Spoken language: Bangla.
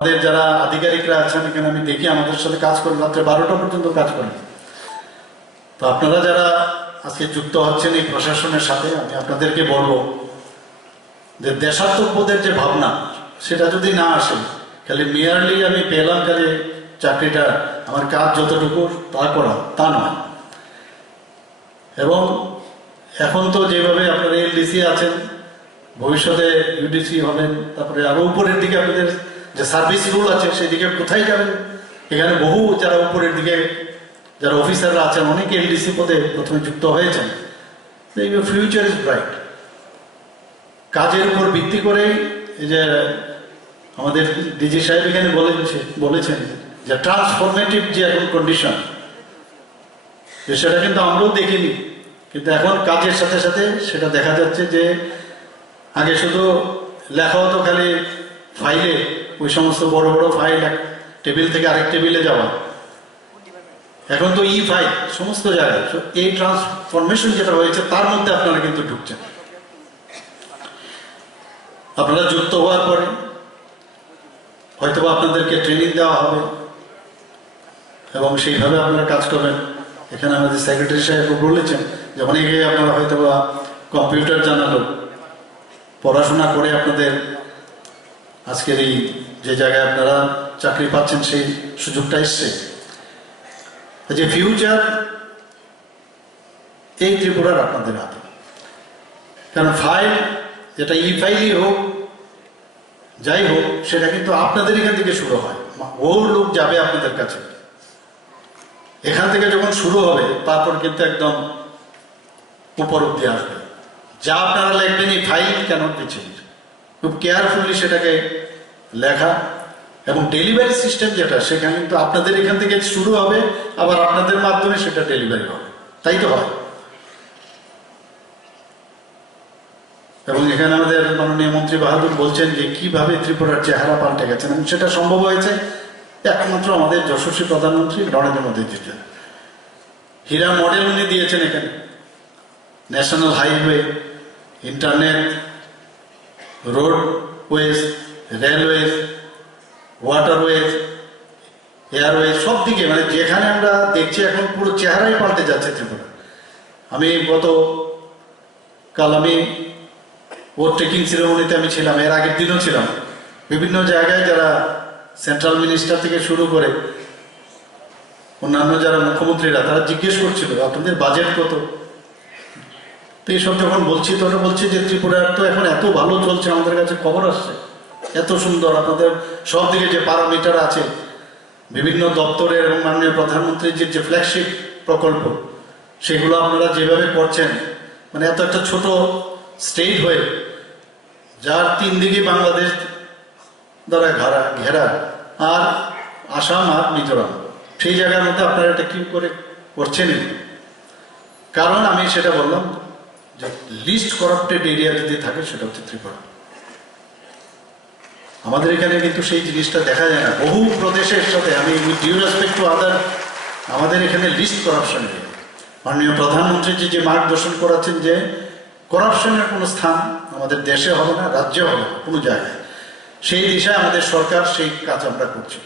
আমাদের যারা আধিকারিকরা আছেন, এখানে আমি দেখি আমাদের সাথে কাজ করেন রাত্রে বারোটা পর্যন্ত কাজ করেন তো আপনারা যারা আজকে যুক্ত হচ্ছেন এই প্রশাসনের সাথে, আমি আপনাদেরকে বলব যে দেশাত্মবোধের যে ভাবনা, সেটা যদি না আসে, খালি মেয়ারলি আমি পেলাম খালি চাকরিটা, আমার কাজ যতটুকু, তা করা, তা নয়। এবং এখন তো যেভাবে আপনারা এলডিসি আছেন, ভবিষ্যতে ইউডিসি হবেন, তারপরে আরও উপরের দিকে আপনাদের যে সার্ভিস রুল আছে, সেদিকে কোথায় যাবেন? এখানে বহু যারা উপরের দিকে, যারা অফিসাররা আছেন, অনেকে এলডিসি পদে প্রথমে যুক্ত হয়েছেন। ফিউচার ইজ ব্রাইট কাজের উপর ভিত্তি করেই যে আমাদের ডিজি সাহেব এখানে বলেছে বলেছেন যে ট্রান্সফরমেটিভ যে এখন কন্ডিশন সেটা কিন্তু আমরাও দেখিনি। কিন্তু এখন কাজের সাথে সাথে সেটা দেখা যাচ্ছে যে আগে শুধু লেখা হতো খালি ফাইলে ওই সমস্ত বড় বড় ফাইল এক টেবিল থেকে আরেক টেবিলে যাওয়া। এখন তো ই ফাইল সমস্ত জায়গায় এই ট্রান্সফরমেশন যেটা হয়েছে তার মধ্যে আপনারা কিন্তু ঢুকছেন। আপনারা যুক্ত হওয়ার পরে হয়তো আপনাদেরকে ট্রেনিং দেওয়া হবে এবং সেইভাবে আপনারা কাজ করবেন। এখানে আমাদের সেক্রেটারি সাহেব বলেছেন যে অনেকে আপনারা হয়তো বা কম্পিউটার জানালো, পড়াশোনা করে আপনাদের আজকের এই যে জায়গায় আপনারা চাকরি পাচ্ছেন, সেই সুযোগটা এসছে। যে ফিউচার এই ত্রিপুরার আপনাদের হাতে। কারণ ফাইল যেটা ই ফাইলই হোক, যাই হোক, সেটা কিন্তু আপনাদের এখান থেকে শুরু হয়। ওর লোক যাবে আপনাদের কাছে। এখান থেকে যখন শুরু হবে, তারপর কিন্তু একদম উপর অব্দি আসবে। যা আপনারা লিখবেন এই ফাইল কেন দিচ্ছেন খুব কেয়ারফুলি সেটাকে লেখা এবং ডেলিভারি সিস্টেম যেটা, সেখানে কিন্তু আপনাদের এখান থেকে শুরু হবে, আবার আপনাদের মাধ্যমে সেটা ডেলিভারি হবে। তাই তো হয়? এবং এখানে আমাদের মাননীয় মন্ত্রী বাহাদুর বলছেন যে, কীভাবে ত্রিপুরার চেহারা পাল্টে গেছেন এবং সেটা সম্ভব হয়েছে একমাত্র আমাদের যশস্বী প্রধানমন্ত্রী নরেন্দ্র মোদীজির জন্য হীরা মডেল উনি দিয়েছেন এখানে। National highway internet roadways railways waterways airways সব দিকে মানে যেখানে আমরা দেখছি এখন পুরো চেহারাই পাল্টে যাচ্ছে ত্রিপুরা। আমি গত কাল আমি ওর ট্রেকিং সিরেমনিতে আমি ছিলাম, এর আগের দিনও ছিলাম। বিভিন্ন জায়গায় যারা সেন্ট্রাল মিনিস্টার থেকে শুরু করে অন্যান্য যারা মুখ্যমন্ত্রীরা, তারা জিজ্ঞেস করছিল, আপনাদের বাজেট কত? তো এইসব যখন বলছি, তখন বলছি যে ত্রিপুরার তো এখন এত ভালো চলছে আমাদের কাছে খবর আসছে। এত সুন্দর আপনাদের সব দিকে যে প্যারামিটার আছে, বিভিন্ন দপ্তরের এবং মাননীয় প্রধানমন্ত্রীর যে ফ্ল্যাগশিপ প্রকল্প, সেগুলো আপনারা যেভাবে করছেন মানে এত একটা ছোট স্টেট হয়ে, যার তিন দিকে বাংলাদেশ দ্বারা ঘেরা ঘেরা, আর আসাম আর মিজোরাম। সেই জায়গার মধ্যে আপনারা এটা কি করে করছেন কারণ আমি সেটা বললাম যে লিস্ট করাপ্টেড এরিয়া যদি থাকে, সেটা হচ্ছে ত্রিপুরা। আমাদের এখানে কিন্তু সেই জিনিসটা দেখা যায় না। বহু প্রদেশের সাথে আমি ডিউ রেসপেক্ট টু আদার আমাদের এখানে লিস্ট করাপশন মাননীয় প্রধানমন্ত্রী যে যে মার্গদর্শন করাচ্ছেন যে করাপশনের কোনো স্থান আমাদের দেশে হবে না, রাজ্যে হবে না, কোনো জায়গায়। সেই দিশায় আমাদের সরকার সেই কাজ আমরা করছি।